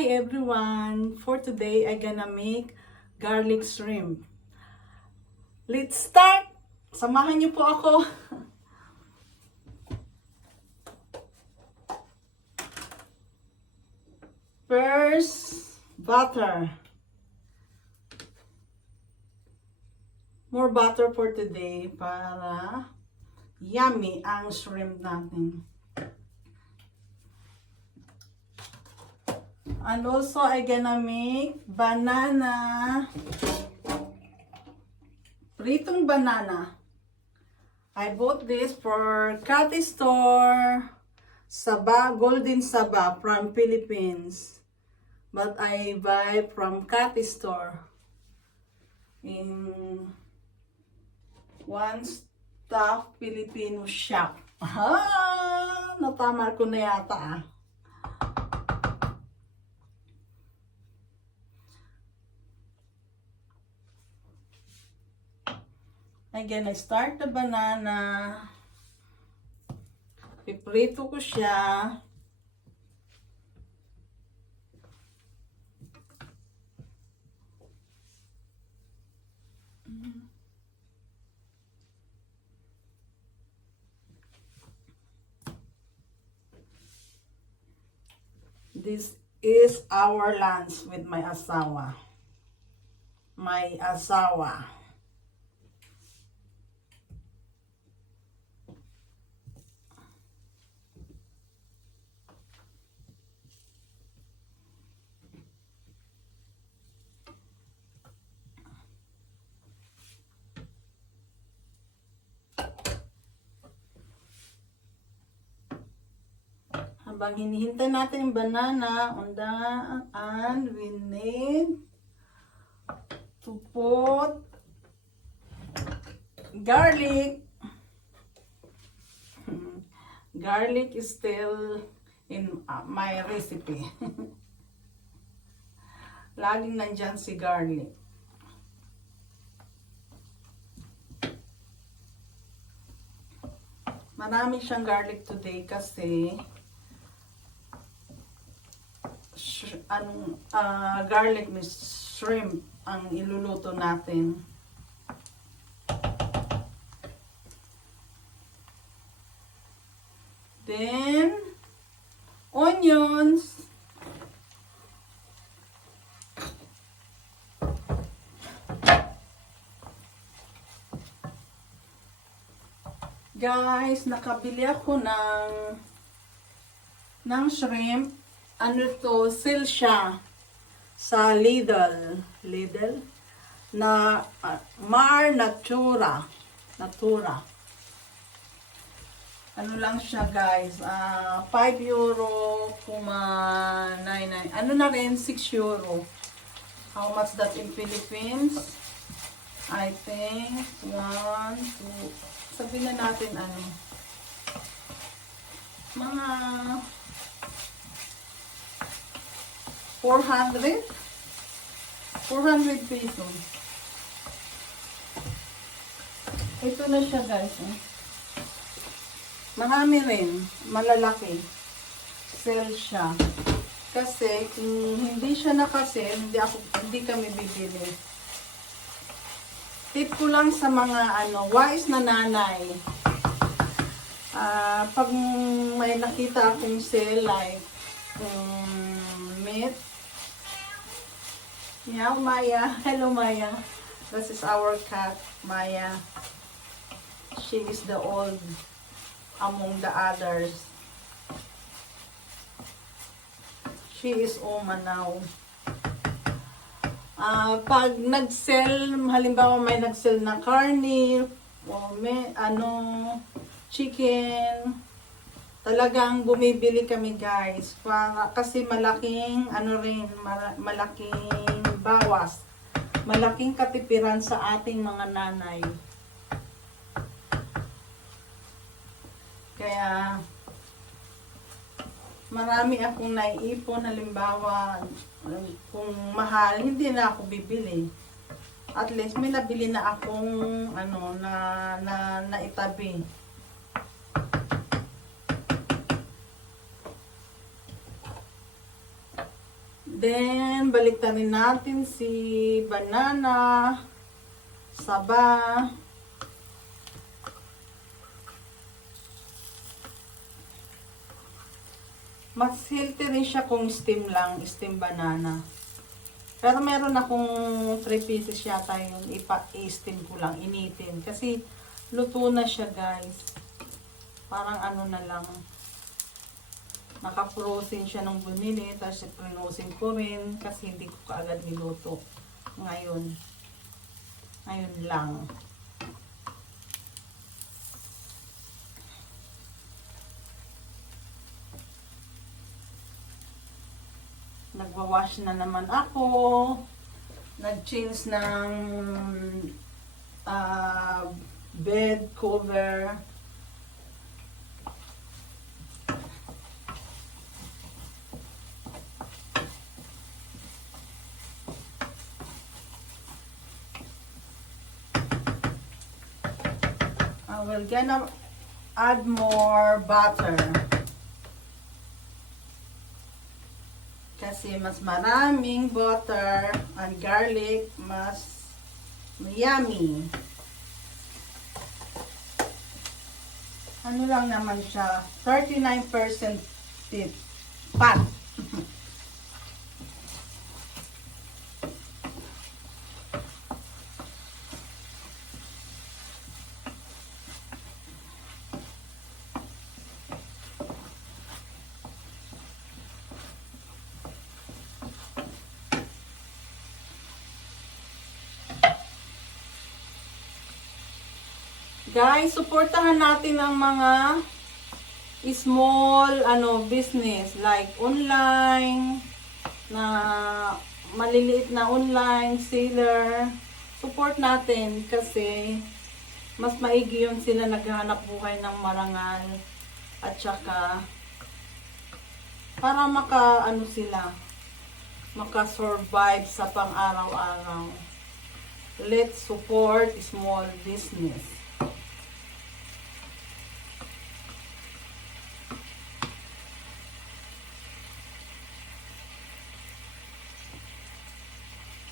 Hi everyone! For today, I gonna make garlic shrimp. Let's start! Samahan niyo po ako. First, butter. More butter for today para yummy ang shrimp natin. And also, I gonna make banana. Pritong banana. I bought this for Cathy Store. Saba, Golden Saba from Philippines. But I buy from Cathy Store. In One Stop Filipino Shop. Natamar ko na yata ah. Again, I start the banana. Piprito ko siya. This is our lunch with my asawa. My asawa. Habang hinihintay natin yung banana, and we need to put garlic. Garlic is still in my recipe. Laging nandyan si garlic. Marami siyang garlic today kasi garlic with shrimp ang iluluto natin. Then, onions. Guys, nakabili ako ng shrimp. Ano to, sale siya sa Lidl na Mar Natura. Ano lang siya guys, 5 euro, 99. Ano na rin, 6 euro. How much that in Philippines? I think 1, 2, sabihin na natin ano, mga 400 pesos. Ito na siya guys. Marami rin, malalaki. Sale siya. Kasi kung hindi siya naka-sale, hindi kami bibili. Tip ko lang sa mga wise na nanay. Pag may nakita akong sale like meat. Yeah, Maya. Hello, Maya. This is our cat, Maya. She is the old among the others. She is Oma now. Pag nag-sell, halimbawa may nag-sell na karne, o may, chicken, talagang bumibili kami guys. Kasi malaking, malaking bawas. Malaking katipiran sa ating mga nanay. Kaya, marami akong naiipon, halimbawa, kung mahal, hindi na ako bibili. At least, may nabili na akong, na itabi. Then, baliktarin natin si banana, saba. Mas healthy rin siya kung steam lang, steam banana. Pero meron akong 3 pieces yata yun, i-steam ko lang, initin. Kasi luto na siya guys. Parang ano na lang. Naka-frozen siya nung bunili, tapos prinosin ko rin kasi hindi ko kaagad niluto. Ngayon lang. Nagwawash na naman ako. Nag-change ng bed cover. We're gonna add more butter. Kasi mas maraming butter and garlic, mas yummy. Ano lang naman siya, 39% fat. Guys, suportahan natin ang mga small business like online na maliliit na online seller. Support natin kasi mas maigi yun sila naghahanap buhay ng marangal at saka para sila maka-survive sa pang-araw-araw. Let's support small business.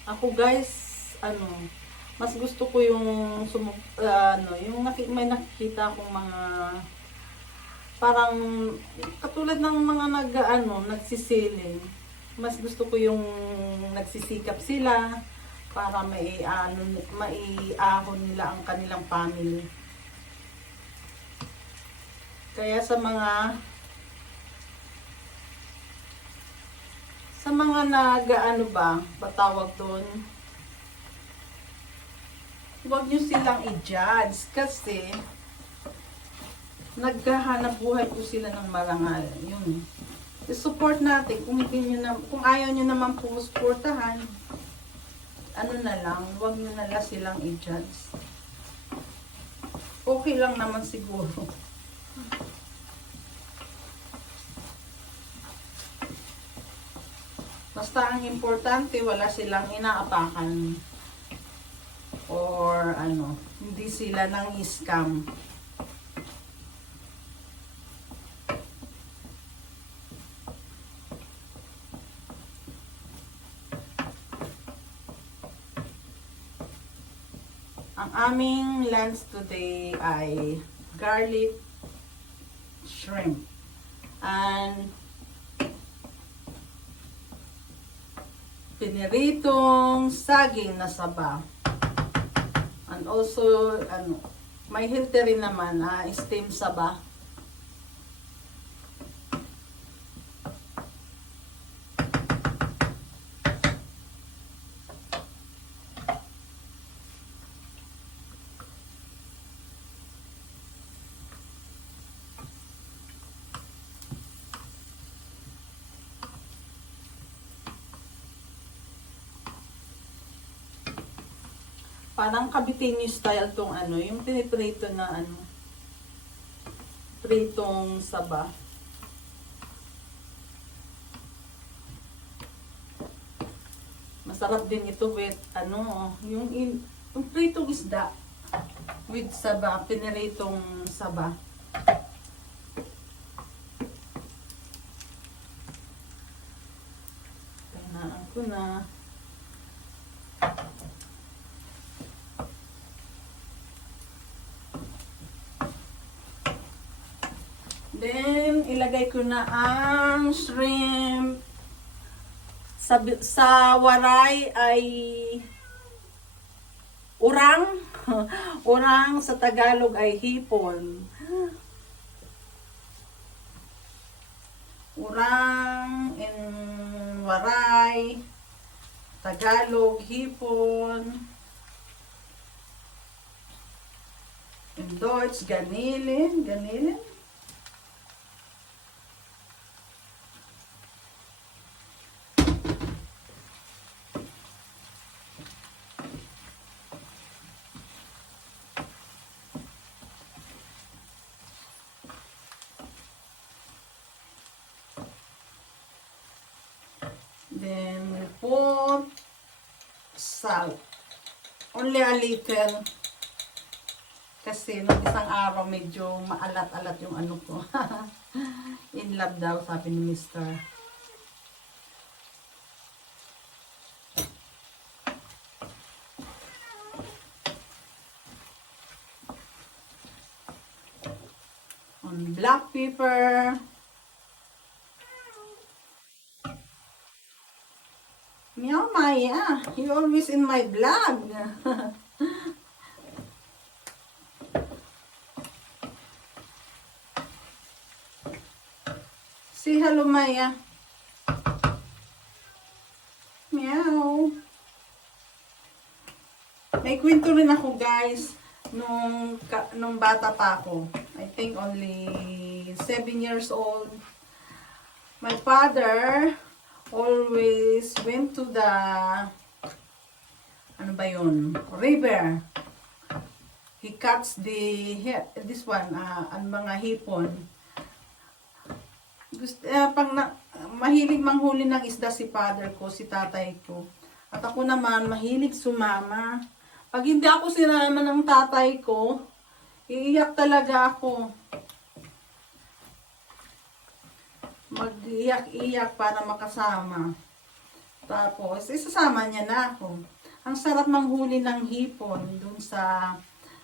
Ako guys, mas gusto ko yung may nakikita akong mga parang katulad ng mga nagsisiling. Mas gusto ko yung nagsisikap sila para maiahon nila ang kanilang family. Kaya sa mga batawag doon, huwag nyo silang i-judge kasi naghahanap buhay po sila ng marangal. Yun. I-support natin. Kung ayaw nyo naman po supportahan, huwag nyo na lang silang i-judge. Okay lang naman siguro. Basta ang importante, wala silang inaapakan or hindi sila nang scam. Ang aming lunch today ay garlic shrimp and piniritong saging na saba. And also, may healthy rin naman, steam saba. Parang Kabitenyo style tong yung piniprito na pritong saba. Masarap din ito with yung pritong isda with saba, piniritong saba. Tingnan ko na. Then, ilagay ko na ang shrimp. Sa waray ay urang. Urang sa Tagalog ay hipon. Urang in waray, Tagalog hipon. In Deutsch Garnelen, Garnelen. Then we put salt. Only a little. Kasi nung isang araw medyo maalat-alat yung ano ko. In love daw, sabi ni Mr. On black pepper. Meow Maya, you always in my vlog. Say hello, Maya. Meow. May kwento rin ako, guys, nung bata pa ako. I think only 7 years old. My father always went to the ano ba yun? River. He cuts this one, ang mga hipon. Mahilig manghuli ng isda si father ko, si tatay ko. At ako naman, mahilig sumama. Pag hindi ako sinama ng tatay ko, iiyak talaga ako. Mag-iyak-iyak para makasama. Tapos, isasama niya na ako. Ang sarap manghuli ng hipon dun sa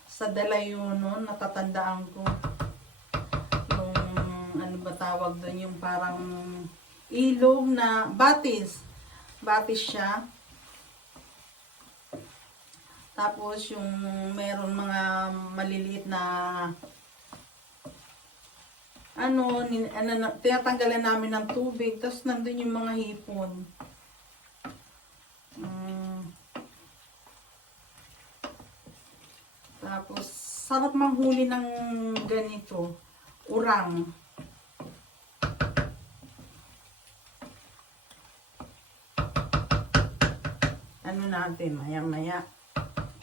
Dalayunon, natatandaan ko. Yung, ano ba tawag dun, yung parang ilog na batis. Batis siya. Tapos, yung meron mga maliliit na tinatanggalan namin ng tubig, tapos nandun yung mga hipon. Tapos, sarap manghuli ng ganito, urang. Ano natin, maya-maya.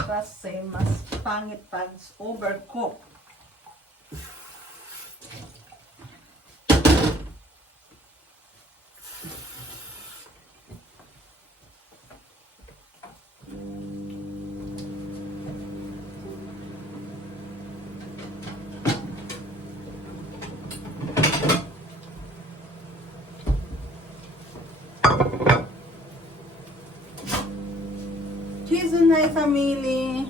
Kasi mas pangit pag overcook. Cheese na family.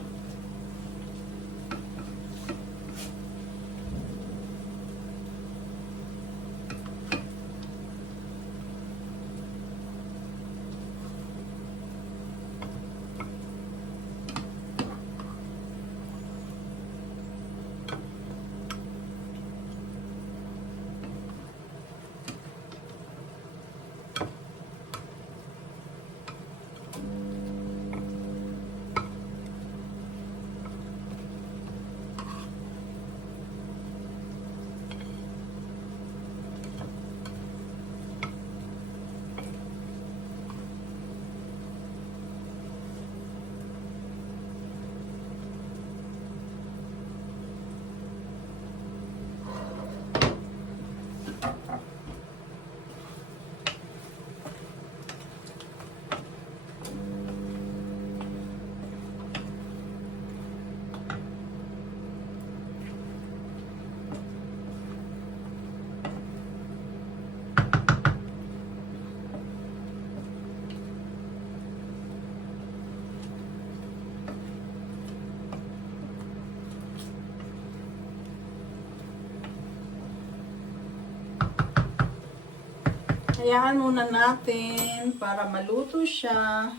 Hayaan muna natin para maluto siya.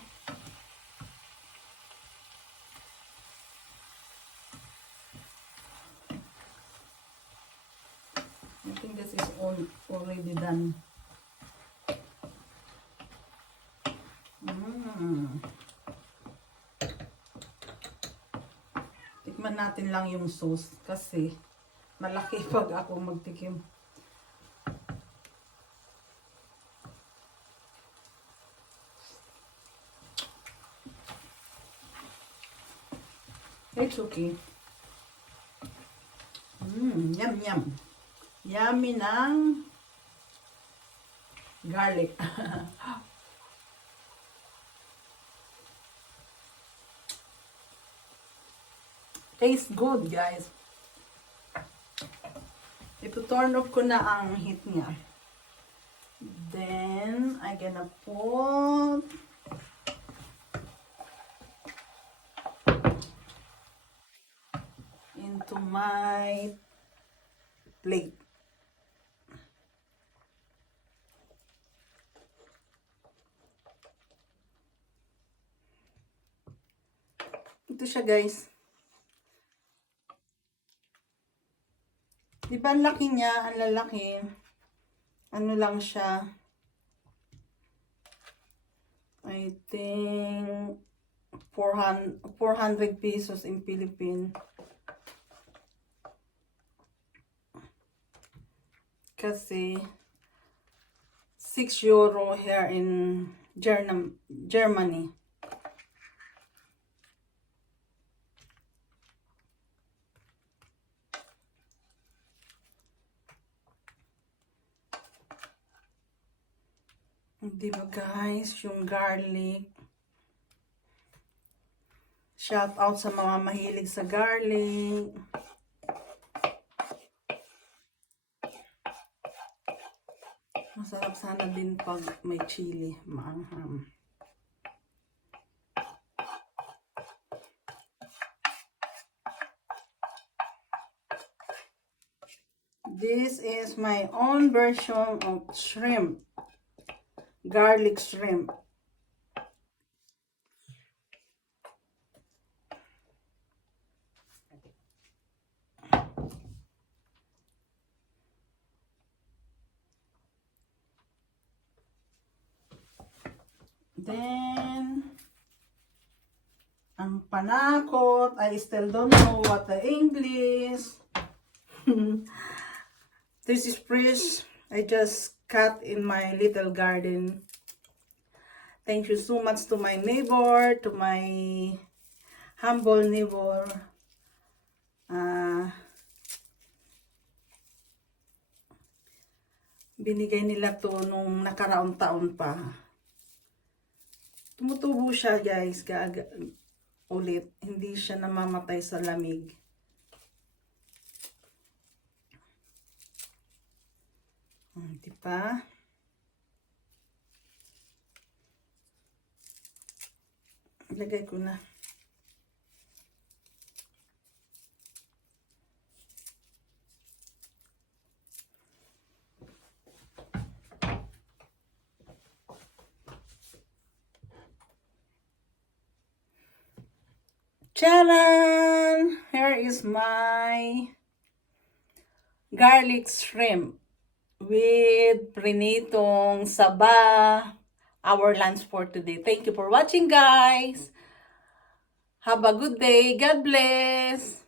I think this is already done. Tikman natin lang yung sauce kasi malaki pag ako magtikim. It's okay. Yum, yum. Yummy ng garlic. Tastes good, guys. Ito-turn off ko na ang heat niya. Then, I'm gonna put into my plate. Ito siya, guys. Diba ang laki niya, ang lalaki. Ano lang siya. I think 400 pesos in Philippines. Kasi 6 euro here in Germany. Diba guys, yung garlic. Shout out sa mga mahilig sa garlic. Masarap sana din pag may chili, maanghang. This is my own version of shrimp. Garlic shrimp. Then, ang panakot, I still don't know what the English. This is fresh. I just cut in my little garden. Thank you so much to my neighbor, to my humble neighbor. Binigay nila to nung nakaraang taon pa. Tumutubo siya guys, ulit. Hindi siya namamatay sa lamig. Diba? Ilagay ko na. Charan! Here is my garlic shrimp with prinitong saba. Our lunch for today. Thank you for watching, guys. Have a good day. God bless.